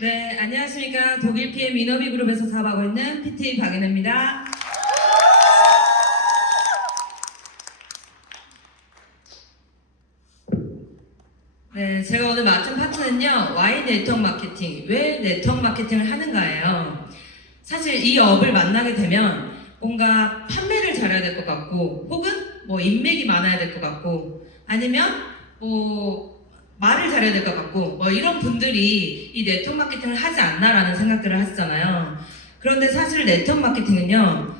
네, 안녕하십니까. 독일 PM 이너비 그룹에서 사업하고 있는 PT 박인혜입니다. 네, 제가 오늘 맡은 파트는요, Y 네트워크 마케팅. 왜 네트워크 마케팅을 하는가예요. 사실 이 업을 만나게 되면 뭔가 판매를 잘해야 될 것 같고, 혹은 뭐 인맥이 많아야 될 것 같고, 아니면 뭐 말을 잘해야 될 것 같고, 뭐 이런 분들이 이 네트워크 마케팅을 하지 않나라는 생각들을 하시잖아요. 그런데 사실 네트워크 마케팅은요,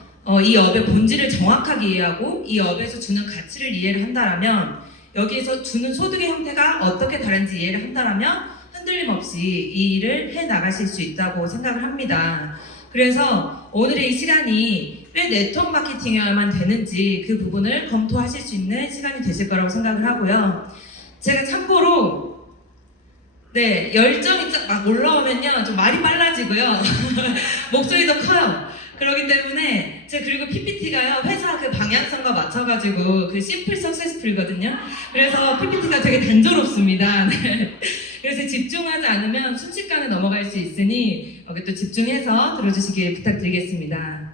이 업의 본질을 정확하게 이해하고 이 업에서 주는 가치를 이해를 한다라면, 여기에서 주는 소득의 형태가 어떻게 다른지 이해를 한다라면 흔들림 없이 이 일을 해 나가실 수 있다고 생각을 합니다. 그래서 오늘의 이 시간이 왜 네트워크 마케팅이어야만 되는지 그 부분을 검토하실 수 있는 시간이 되실 거라고 생각을 하고요. 제가 참고로 열정이 막 올라오면요 좀 말이 빨라지고요 목소리도 커요. 그렇기 때문에 제가 그리고 PPT가요 회사 그 방향성과 맞춰가지고 그 심플 석세스풀이거든요. 그래서 PPT가 되게 단조롭습니다. 네. 그래서 집중하지 않으면 순식간에 넘어갈 수 있으니 여기 또 집중해서 들어주시길 부탁드리겠습니다.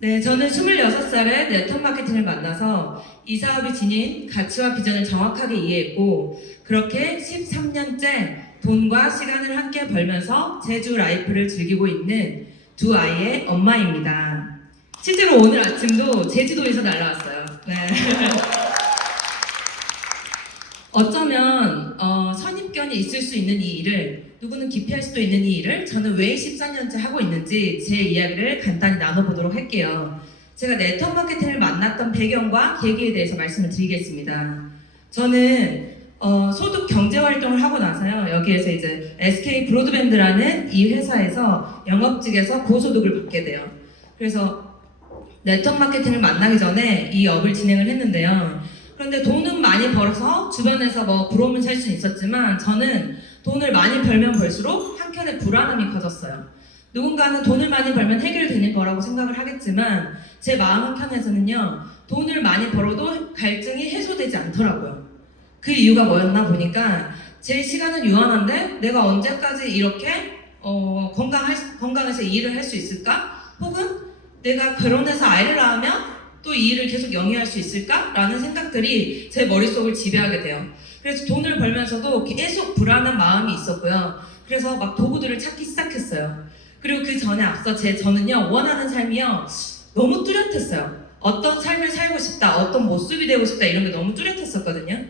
네, 저는 26살에 네트워크 마케팅을 만나서 이 사업이 지닌 가치와 비전을 정확하게 이해했고, 그렇게 13년째 돈과 시간을 함께 벌면서 제주 라이프를 즐기고 있는 두 아이의 엄마입니다. 실제로 오늘 아침도 제주도에서 날라왔어요. 네. 어쩌면 선입견이 있을 수 있는 이 일을, 누구는 기피할 수도 있는 이 일을 저는 왜 14년째 하고 있는지 제 이야기를 간단히 나눠보도록 할게요. 제가 네트워크 마케팅을 만났던 배경과 계기에 대해서 말씀을 드리겠습니다. 저는 소득 경제 활동을 하고 나서요, 여기에서 이제 SK 브로드밴드라는 이 회사에서 영업직에서 고소득을 받게 돼요. 그래서 네트워크 마케팅을 만나기 전에 이 업을 진행을 했는데요. 그런데 돈은 많이 벌어서 주변에서 뭐 부러움을 살 수는 있었지만, 저는 돈을 많이 벌면 벌수록 한켠에 불안함이 커졌어요. 누군가는 돈을 많이 벌면 해결되는 거라고 생각을 하겠지만, 제 마음 한켠에서는요, 돈을 많이 벌어도 갈증이 해소되지 않더라고요. 그 이유가 뭐였나 보니까, 제 시간은 유한한데 내가 언제까지 이렇게 건강해서 이 일을 할 수 있을까? 혹은 내가 결혼해서 아이를 낳으면 또 이 일을 계속 영위할 수 있을까? 라는 생각들이 제 머릿속을 지배하게 돼요. 그래서 돈을 벌면서도 계속 불안한 마음이 있었고요. 그래서 막 도구들을 찾기 시작했어요. 그리고 그 전에 앞서 저는요, 원하는 삶이요, 너무 뚜렷했어요. 어떤 삶을 살고 싶다, 어떤 모습이 되고 싶다, 이런 게 너무 뚜렷했었거든요.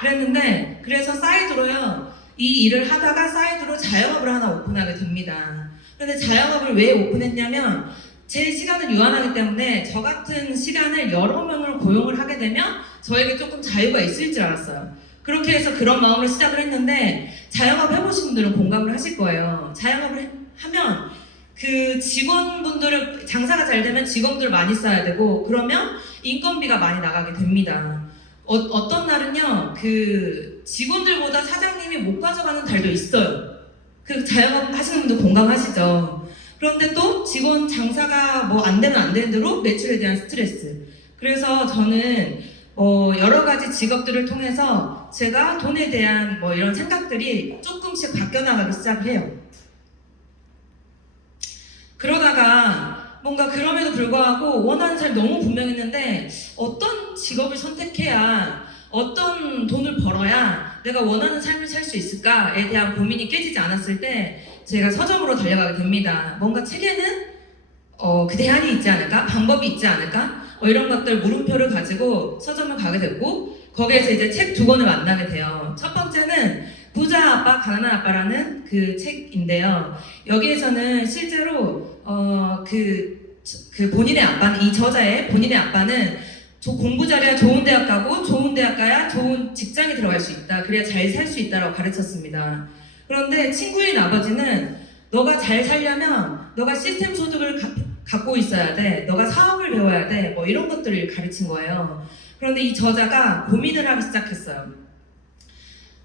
그랬는데, 그래서 사이드로요, 이 일을 하다가 사이드로 자영업을 하나 오픈하게 됩니다. 그런데 자영업을 왜 오픈했냐면, 제 시간은 유한하기 때문에 저 같은 시간을 여러 명을 고용을 하게 되면 저에게 조금 자유가 있을 줄 알았어요. 그렇게 해서 그런 마음으로 시작을 했는데, 자영업 해보신 분들은 공감을 하실 거예요. 자영업을 하면 그 직원분들을, 장사가 잘 되면 직원들을 많이 써야 되고, 그러면 인건비가 많이 나가게 됩니다. 어떤 날은요, 그 직원들보다 사장님이 못 가져가는 달도 있어요. 그 자영업 하시는 분들 공감하시죠? 그런데 또 직원 장사가 뭐 안 되면 안 되는 대로 매출에 대한 스트레스. 그래서 저는 여러 가지 직업들을 통해서 제가 돈에 대한 뭐 이런 생각들이 조금씩 바뀌어나가기 시작을 해요. 그러다가 뭔가 그럼에도 불구하고 원하는 삶이 너무 분명했는데, 어떤 직업을 선택해야, 어떤 돈을 벌어야 내가 원하는 삶을 살 수 있을까에 대한 고민이 깨지지 않았을 때 제가 서점으로 달려가게 됩니다. 뭔가 책에는 그 대안이 있지 않을까? 방법이 있지 않을까? 이런 것들 물음표를 가지고 서점을 가게 됐고, 거기에서 이제 책 2권을 만나게 돼요. 첫 번째는 부자 아빠, 가난한 아빠라는 그 책인데요. 여기에서는 실제로 그 본인의 아빠는, 이 저자의 본인의 아빠는 공부 잘해야 좋은 대학 가고, 좋은 대학 가야 좋은 직장에 들어갈 수 있다, 그래야 잘 살 수 있다라고 가르쳤습니다. 그런데 친구인 아버지는 너가 잘 살려면 너가 시스템 소득을 갖고 있어야 돼, 너가 사업을 배워야 돼, 뭐 이런 것들을 가르친 거예요. 그런데 이 저자가 고민을 하기 시작했어요.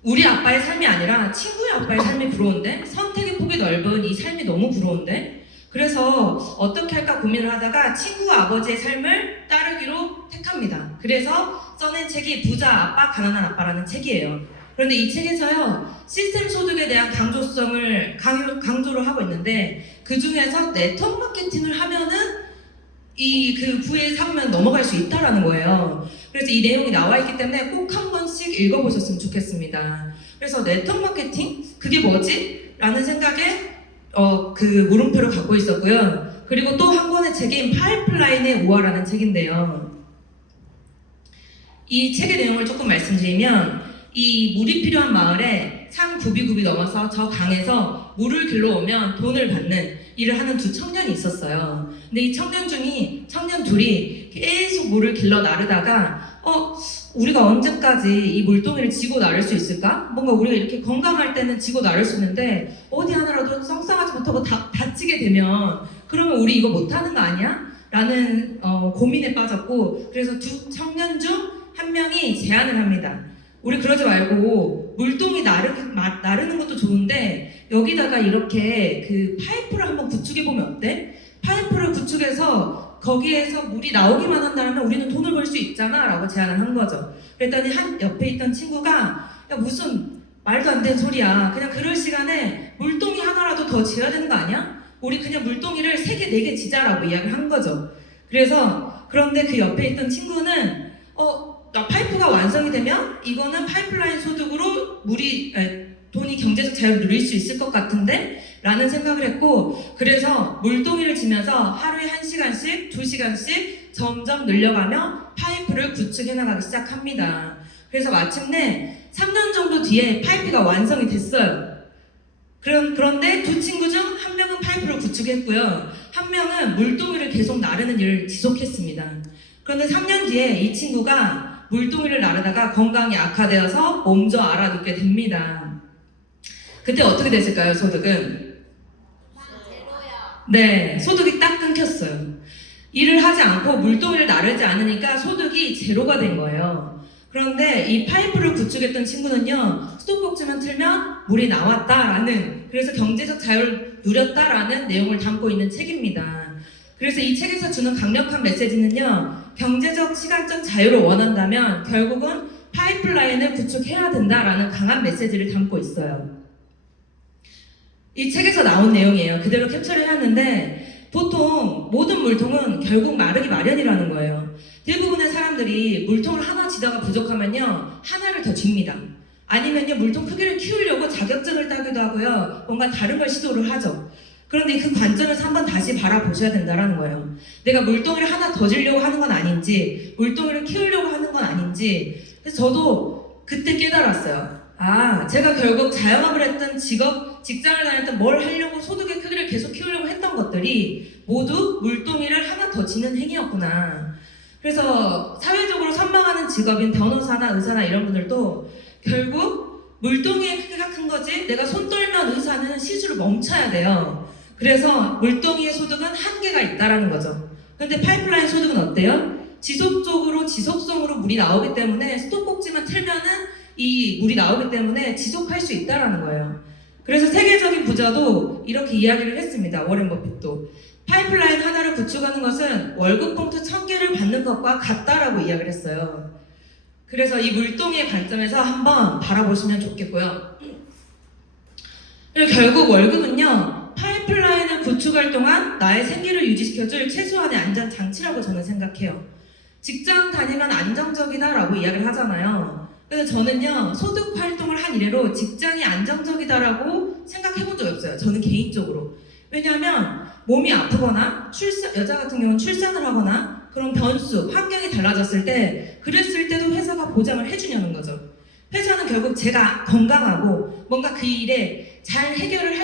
우리 아빠의 삶이 아니라 친구의 아빠의 삶이 부러운데, 선택의 폭이 넓은 이 삶이 너무 부러운데, 그래서 어떻게 할까 고민을 하다가 친구와 아버지의 삶을 따르기로 택합니다. 그래서 써낸 책이 부자 아빠, 가난한 아빠라는 책이에요. 그런데 이 책에서요, 시스템 소득에 대한 강조를 하고 있는데, 그 중에서 네트워크 마케팅을 하면은 그 부에 삼으면 넘어갈 수 있다라는 거예요. 그래서 이 내용이 나와 있기 때문에 꼭 한 번씩 읽어보셨으면 좋겠습니다. 그래서 네트워크 마케팅? 그게 뭐지? 라는 생각에 그 물음표를 갖고 있었고요. 그리고 또 한 권의 책인 파이프라인의 우화라는 책인데요. 이 책의 내용을 조금 말씀드리면, 이 물이 필요한 마을에 산 굽이굽이 넘어서 저 강에서 물을 길러오면 돈을 받는 일을 하는 두 청년이 있었어요. 근데 이 청년 둘이 계속 물을 길러 나르다가 우리가 언제까지 이 물동이를 지고 나를 수 있을까? 뭔가 우리가 이렇게 건강할 때는 지고 나를 수 있는데 어디 하나라도 썽썽하지 못하고 다치게 되면 그러면 우리 이거 못하는 거 아니야? 라는 고민에 빠졌고, 그래서 두 청년 중 한 명이 제안을 합니다. 우리 그러지 말고 물동이 나르는 것도 좋은데 여기다가 이렇게 그 파이프를 한번 구축해보면 어때? 파이프를 구축해서 거기에서 물이 나오기만 한다면 우리는 돈을 벌 수 있잖아 라고 제안을 한 거죠. 그랬더니 한 옆에 있던 친구가 야 무슨 말도 안 되는 소리야. 그냥 그럴 시간에 물동이 하나라도 더 지어야 되는 거 아니야? 우리 그냥 물동이를 3개, 4개 지자라고 이야기를 한 거죠. 그런데 그 옆에 있던 친구는 파이프가 완성이 되면 이거는 파이프라인 소득으로 돈이 경제적 자유를 누릴 수 있을 것 같은데? 라는 생각을 했고, 그래서 물동이를 지면서 하루에 1시간씩, 2시간씩 점점 늘려가며 파이프를 구축해 나가기 시작합니다. 그래서 마침내 3년 정도 뒤에 파이프가 완성이 됐어요. 그런데 두 친구 중 한 명은 파이프를 구축했고요. 한 명은 물동이를 계속 나르는 일을 지속했습니다. 그런데 3년 뒤에 이 친구가 물동이를 나르다가 건강이 악화되어서 몸져 알아눕게 됩니다. 그때 어떻게 됐을까요, 소득은? 네, 소득이 딱 끊겼어요. 일을 하지 않고 물동이를 나르지 않으니까 소득이 제로가 된 거예요. 그런데 이 파이프를 구축했던 친구는요, 수도꼭지만 틀면 물이 나왔다라는, 그래서 경제적 자유를 누렸다라는 내용을 담고 있는 책입니다. 그래서 이 책에서 주는 강력한 메시지는요, 경제적 시간적 자유를 원한다면 결국은 파이프라인을 구축해야 된다라는 강한 메시지를 담고 있어요. 이 책에서 나온 내용이에요. 그대로 캡처를 해왔는데 보통 모든 물통은 결국 마르기 마련이라는 거예요. 대부분의 사람들이 물통을 하나 지다가 부족하면요, 하나를 더 줍니다. 아니면요, 물통 크기를 키우려고 자격증을 따기도 하고요, 뭔가 다른 걸 시도를 하죠. 그런데 그 관점에서 한번 다시 바라보셔야 된다는 거예요. 내가 물동이를 하나 더 주려고 하는 건 아닌지, 물동이를 키우려고 하는 건 아닌지. 그래서 저도 그때 깨달았어요. 제가 결국 자영업을 했던 직장을 다녔던 뭘 하려고 소득의 크기를 계속 키우려고 했던 것들이 모두 물동이를 하나 더 지는 행위였구나. 그래서 사회적으로 선망하는 직업인 변호사나 의사나 이런 분들도 결국 물동이의 크기가 큰 거지, 내가 손 떨면 의사는 시술을 멈춰야 돼요. 그래서 물동이의 소득은 한계가 있다라는 거죠. 근데 파이프라인 소득은 어때요? 지속성으로 물이 나오기 때문에 수도꼭지만 틀면은 이 물이 나오기 때문에 지속할 수 있다라는 거예요. 그래서 세계적인 부자도 이렇게 이야기를 했습니다. 워렌 버핏도. 파이프라인 하나를 구축하는 것은 월급 봉투 1000개를 받는 것과 같다라고 이야기를 했어요. 그래서 이 물동이의 관점에서 한번 바라보시면 좋겠고요. 그리고 결국 월급은요, 파이프라인을 구축할 동안 나의 생계를 유지시켜줄 최소한의 안전장치라고 저는 생각해요. 직장 다니면 안정적이다라고 이야기를 하잖아요. 그래서 저는요, 소득 활동을 한 이래로 직장이 안정적이다라고 생각해본 적이 없어요. 저는 개인적으로. 왜냐하면 몸이 아프거나 여자 같은 경우는 출산을 하거나 그런 변수, 환경이 달라졌을 때, 그랬을 때도 회사가 보장을 해주냐는 거죠. 회사는 결국 제가 건강하고 뭔가 그 일에 잘 해결을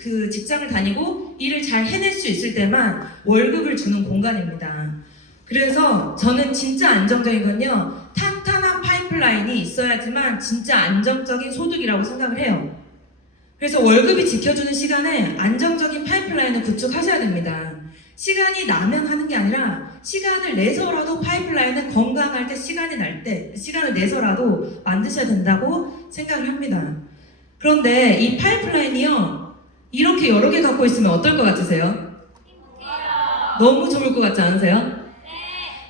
그 직장을 다니고 일을 잘 해낼 수 있을 때만 월급을 주는 공간입니다. 그래서 저는 진짜 안정적인 건요, 탄탄한 파이프라인이 있어야지만 진짜 안정적인 소득이라고 생각을 해요. 그래서 월급이 지켜주는 시간에 안정적인 파이프라인을 구축하셔야 됩니다. 시간이 나면 하는 게 아니라 시간을 내서라도 파이프라인은 건강할 때 시간을 내서라도 만드셔야 된다고 생각을 합니다. 그런데 이 파이프라인이요, 이렇게 여러 개 갖고 있으면 어떨 것 같으세요? 너무 좋을 것 같지 않으세요?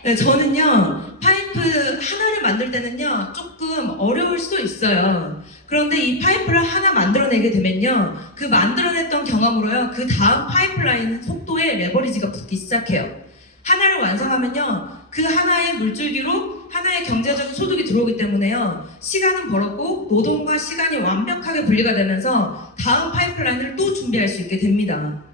네, 저는요, 파이프 파이프 하나를 만들 때는요, 조금 어려울 수도 있어요. 그런데 이 파이프를 하나 만들어내게 되면요, 그 만들어냈던 경험으로요, 그 다음 파이프라인 속도에 레버리지가 붙기 시작해요. 하나를 완성하면요, 그 하나의 물줄기로 하나의 경제적인 소득이 들어오기 때문에요, 시간은 벌었고 노동과 시간이 완벽하게 분리가 되면서 다음 파이프라인을 또 준비할 수 있게 됩니다.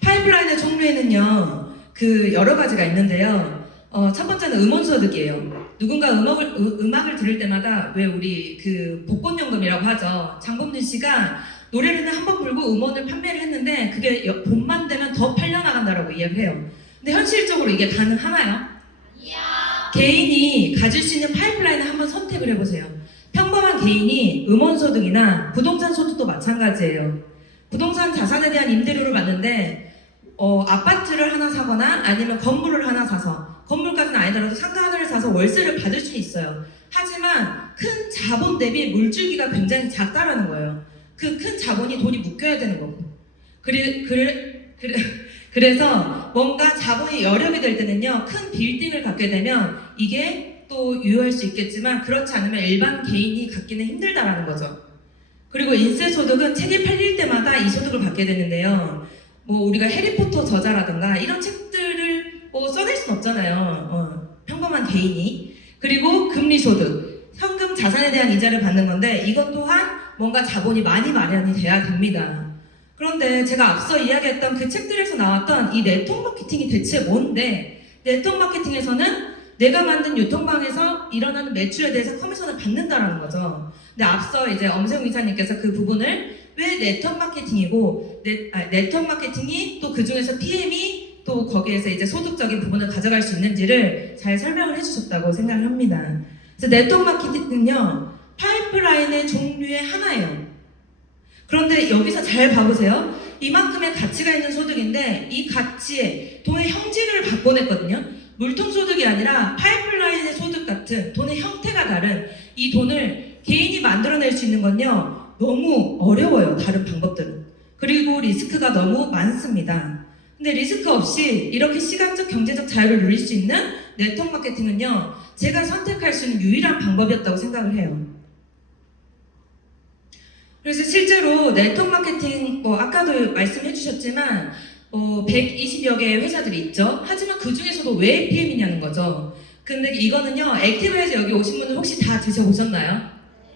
파이프라인의 종류에는요, 그 여러 가지가 있는데요. 첫 번째는 음원소득이에요. 누군가 음악을 들을 때마다 왜 우리 그 복권연금이라고 하죠. 장범준 씨가 노래를 한 번 불고 음원을 판매를 했는데 그게 봄만 되면 더 팔려나간다라고 이야기를 해요. 근데 현실적으로 이게 가능하나요? 개인이 가질 수 있는 파이프라인을 한번 선택을 해보세요. 평범한 개인이 음원소득이나 부동산 소득도 마찬가지예요. 부동산 자산에 대한 임대료를 받는데 아파트를 하나 사거나 아니면 건물을 하나 사서, 건물까지는 아니더라도 상가 하나를 사서 월세를 받을 수는 있어요. 하지만 큰 자본 대비 물줄기가 굉장히 작다라는 거예요. 그 큰 자본이 돈이 묶여야 되는 거고. 그래서 뭔가 자본이 여력이 될 때는요, 큰 빌딩을 갖게 되면 이게 또 유효할 수 있겠지만 그렇지 않으면 일반 개인이 갖기는 힘들다라는 거죠. 그리고 인세 소득은 책이 팔릴 때마다 이 소득을 받게 되는데요. 뭐 우리가 해리포터 저자라든가 이런 책들을 뭐 써낼 순 없잖아요. 평범한 개인이. 그리고 금리 소득, 현금 자산에 대한 이자를 받는 건데 이것 또한 뭔가 자본이 많이 마련이 돼야 됩니다. 그런데 제가 앞서 이야기했던 그 책들에서 나왔던 이 네트워크 마케팅이 대체 뭔데, 네트워크 마케팅에서는 내가 만든 유통방에서 일어나는 매출에 대해서 커미션을 받는다라는 거죠. 근데 앞서 이제 엄세웅 이사님께서 그 부분을 왜 네트워크 마케팅이고, 네트워크 마케팅이 또 그 중에서 PM이 또 거기에서 이제 소득적인 부분을 가져갈 수 있는지를 잘 설명을 해주셨다고 생각을 합니다. 그래서 네트워크 마케팅은요, 파이프라인의 종류의 하나예요. 그런데 여기서 잘 봐보세요. 이만큼의 가치가 있는 소득인데 이 가치에 돈의 형질을 바꿔냈거든요. 물통소득이 아니라 파이프라인의 소득 같은 돈의 형태가 다른 이 돈을 개인이 만들어낼 수 있는 건요, 너무 어려워요. 다른 방법들은. 그리고 리스크가 너무 많습니다. 근데 리스크 없이 이렇게 시간적 경제적 자유를 누릴 수 있는 네트워크 마케팅은요, 제가 선택할 수 있는 유일한 방법이었다고 생각을 해요. 그래서 실제로 네트워크 마케팅, 아까도 말씀해 주셨지만 120여 개의 회사들이 있죠. 하지만 그 중에서도 왜 PM이냐는 거죠. 근데 이거는요, 액티브에서 여기 오신 분들 혹시 다 드셔보셨나요?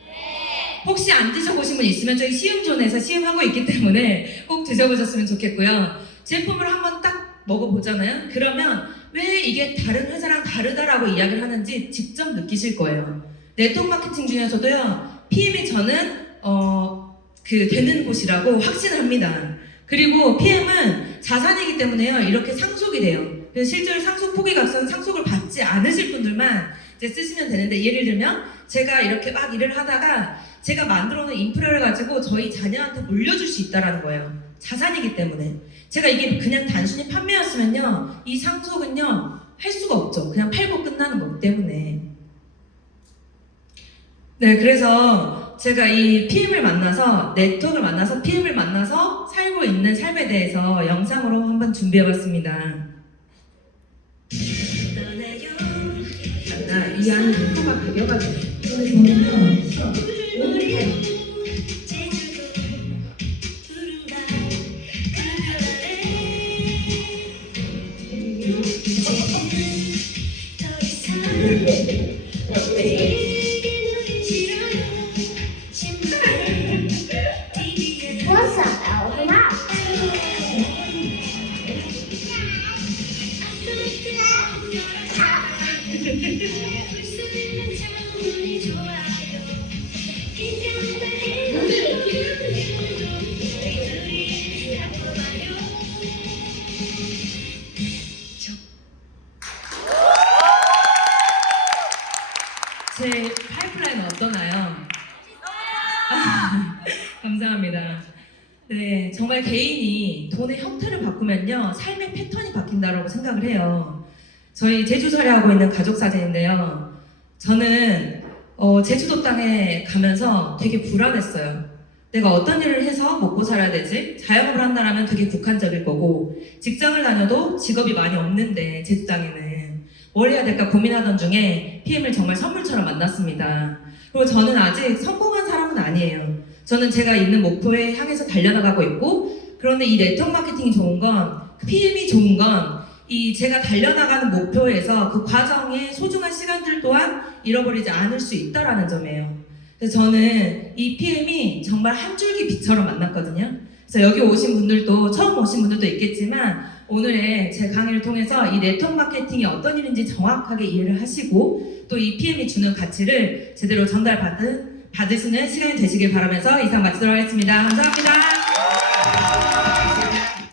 네. 혹시 안 드셔보신 분 있으면 저희 시음존에서 시음하고 있기 때문에 꼭 드셔보셨으면 좋겠고요. 제품을 한번 딱 먹어보잖아요. 그러면 왜 이게 다른 회사랑 다르다라고 이야기를 하는지 직접 느끼실 거예요. 네트워크 마케팅 중에서도요, PM이 저는 되는 곳이라고 확신을 합니다. 그리고 PM은 자산이기 때문에요, 이렇게 상속이 돼요. 그래서 실제로 상속 포기각서는 상속을 받지 않으실 분들만 이제 쓰시면 되는데, 예를 들면 제가 이렇게 막 일을 하다가 제가 만들어 놓은 인프라를 가지고 저희 자녀한테 물려줄 수 있다는 거예요. 자산이기 때문에. 제가 이게 그냥 단순히 판매였으면요, 이 상속은요 할 수가 없죠. 그냥 팔고 끝나는 거기 때문에. 네, 그래서 제가 이 PM을 만나서, 네트워크를 만나서 PM을 만나서 살고 있는 삶에 대해서 영상으로 한번 준비해봤습니다. 이 안에 효과가 배겨가지고 오늘 제 파이프라인 어떠나요? 감사합니다. 네, 정말 개인이 돈의 형태를 바꾸면요, 삶의 패턴이 바뀐다고 생각을 해요. 저희 제주 살이하고 있는 가족 사진인데요. 저는 제주도 땅에 가면서 되게 불안했어요. 내가 어떤 일을 해서 먹고 살아야 되지? 자영업을 한다라면 되게 국한적일 거고, 직장을 다녀도 직업이 많이 없는데 제 직장에는 뭘 해야 될까 고민하던 중에 PM을 정말 선물처럼 만났습니다. 그리고 저는 아직 성공한 사람은 아니에요. 저는 제가 있는 목표에 향해서 달려나가고 있고, 그런데 이 네트워크 마케팅이 좋은 건, PM이 좋은 건, 이 제가 달려나가는 목표에서 그 과정의 소중한 시간들 또한 잃어버리지 않을 수 있다라는 점이에요. 그래서 저는 이 PM이 정말 한 줄기 빛처럼 만났거든요. 그래서 여기 오신 분들도, 처음 오신 분들도 있겠지만, 오늘의 제 강의를 통해서 이 네트워크 마케팅이 어떤 일인지 정확하게 이해를 하시고, 또 이 PM이 주는 가치를 제대로 받으시는 시간이 되시길 바라면서 이상 마치도록 하겠습니다. 감사합니다.